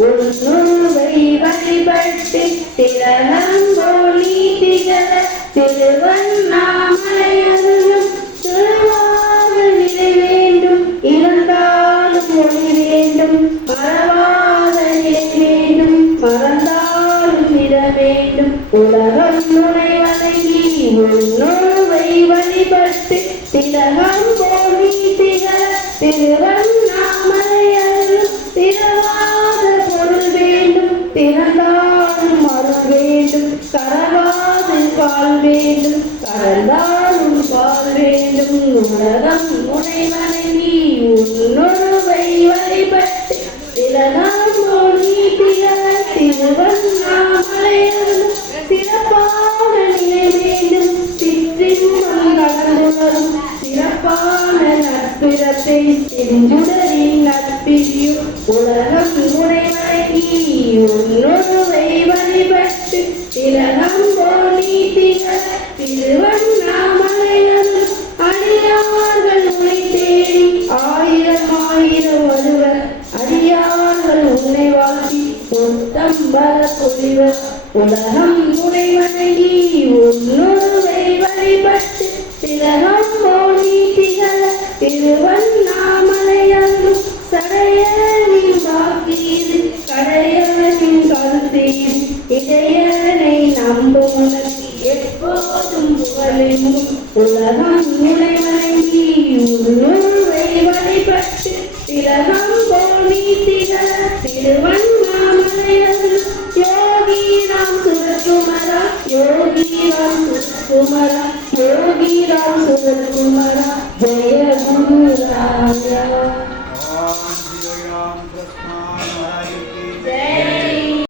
உன்னுருவை வழிபட்டு திலகம் போலி திகழ திருவண்ணாமலையருளும் திருவாரூர் நிலை வேண்டும். இறந்தாலும் ஒளி வேண்டும், மறவாத நிலை வேண்டும், மறந்தாலும் இட வேண்டும். உலகம் நுழை வணங்கி உன்னுருவை வழிபட்டு திலகம் போலி திகழ திருவண்ணாமலையருளும் திறவாத பொருள் வேண்டும். திறந்தாலும் அருள் வேண்டும், கரவாது பால் வேண்டும், கரந்தாலும் பால் வேண்டும். உலகம் முனை வணங்கி உன்னுருவை வழிபட்டு திலகம் போலி திகழ திருவண்ணாமலையருளும் சிறப்பான நிலை வேண்டும். சிற்றின்பம் கடந்து வரும் சிறப்பான நற்பிறப்பை செஞ்சுடரின் நற்பிரியும். உலகம் முனை வணங்கி உன்னுருவை வழிபட்டு திலகம் போலி திகழ திருவண்ணாமலையருளும் அடியார்கள் உன்னை தேடி ஆயிரம் ஆயிரம் வருவர். அடியார்கள் உன்னை வாழ்த்தி முத்தம் வர பொழிவர். உலகம் முனை வணங்கி உன்னுருவை வழிபட்டு திலகம் போலி திகழ திருவண்ணாமலையருளும் சடையனின் வாக்கீது கடையனின் கருத்தீது. இடையனை நம்பும் உனக்கு எப்போதும் புகழெங்கும். உலகம் முனை வணங்கி உன்னுருவை வழிபட்டு திலகம் போலி திகழ திருவண்ணாமலையருளும்